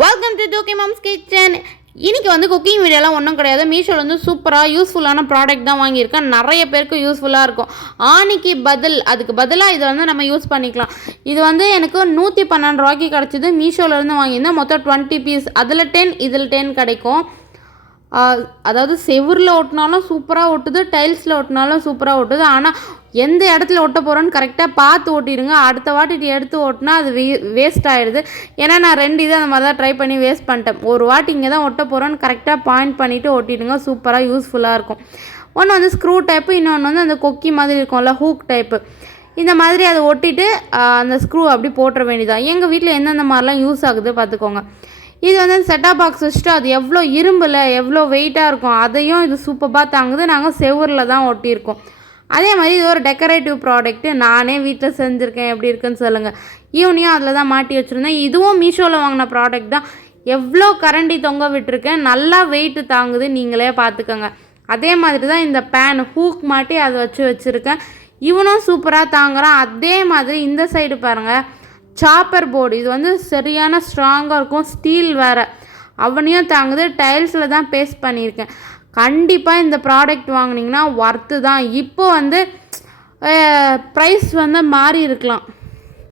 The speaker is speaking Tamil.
Welcome to Jogi moms kitchen. இன்றைக்கி வந்து குக்கிங் வீடியோலாம் ஒன்றும் கிடையாது. மீஷோவில் வந்து சூப்பராக யூஸ்ஃபுல்லான ப்ராடக்ட் தான் வாங்கியிருக்கேன். நிறைய பேருக்கு யூஸ்ஃபுல்லாக இருக்கும். ஆணிக்கு அதுக்கு பதிலாக இதை வந்து நம்ம யூஸ் பண்ணிக்கலாம். இது வந்து எனக்கு 112 ரூபாய்க்கு கிடச்சிது. மீஷோவிலேருந்து வாங்கியிருந்தேன். மொத்தம் 20 பீஸ். அதில் 10 இதில் 10 கிடைக்கும். அதாவது செவுரில் ஒட்டினாலும் சூப்பராக ஒட்டுது, டைல்ஸில் ஒட்டினாலும் சூப்பராக ஒட்டுது. ஆனால் எந்த இடத்துல ஒட்ட போகிறோன்னு கரெக்டாக பார்த்து ஓட்டிடுங்க. அடுத்த வாட்டி எடுத்து ஓட்டினா அது வேஸ்ட் ஆகிடுது. ஏன்னா நான் 2 இது அந்த மாதிரி தான் ட்ரை பண்ணி வேஸ்ட் பண்ணிட்டேன். ஒரு வாட்டி இங்கே தான் ஒட்ட போகிறோன்னு கரெக்டாக பாயிண்ட் பண்ணிவிட்டு ஓட்டிடுங்க. சூப்பராக யூஸ்ஃபுல்லாக இருக்கும். ஒன்று வந்து ஸ்க்ரூ டைப்பு, இன்னொன்று வந்து அந்த கொக்கி மாதிரி இருக்கும்ல, ஹூக் டைப்பு. இந்த மாதிரி அதை ஒட்டிட்டு அந்த ஸ்க்ரூ அப்படி போட்டுற வேண்டியதான். எங்கள் வீட்டில் எந்தெந்த மாதிரிலாம் யூஸ் ஆகுது பார்த்துக்கோங்க. இது வந்து செட்டாப் பாக்ஸ் வச்சுட்டு அது எவ்வளோ இரும்பில் எவ்வளோ வெயிட்டாக இருக்கும், அதையும் இது சூப்பராக தாங்குது. நாங்கள் செவரில் தான் ஒட்டியிருக்கோம். அதே மாதிரி இது ஒரு டெக்கரேட்டிவ் ப்ராடக்ட்டு. நானே வீட்டில் செஞ்சுருக்கேன். எப்படி இருக்குன்னு சொல்லுங்கள். ஈவனையும் அதில் தான் மாட்டி வச்சுருந்தேன். இதுவும் மீஷோவில் வாங்கின ப்ராடக்ட் தான். எவ்வளோ கரண்டி தொங்க விட்டுருக்கேன். நல்லா வெயிட்டு தாங்குது, நீங்களே பார்த்துக்கோங்க. அதே மாதிரி தான் இந்த பேன் ஹூக் மாட்டி அதை வச்சுருக்கேன். இவனும் சூப்பராக தாங்குறான். அதே மாதிரி இந்த சைடு பாருங்கள், சாப்பர் போர்டு. இது வந்து சரியான ஸ்ட்ராங்காக இருக்கும். ஸ்டீல் வேறு, அவனையும் தாங்குது. டைல்ஸில் தான் பேஸ்ட் பண்ணியிருக்கேன். கண்டிப்பாக இந்த ப்ராடக்ட் வாங்கினீங்கன்னா ஒர்த்து தான். இப்போ வந்து ப்ரைஸ் வந்து மாறி இருக்கலாம்.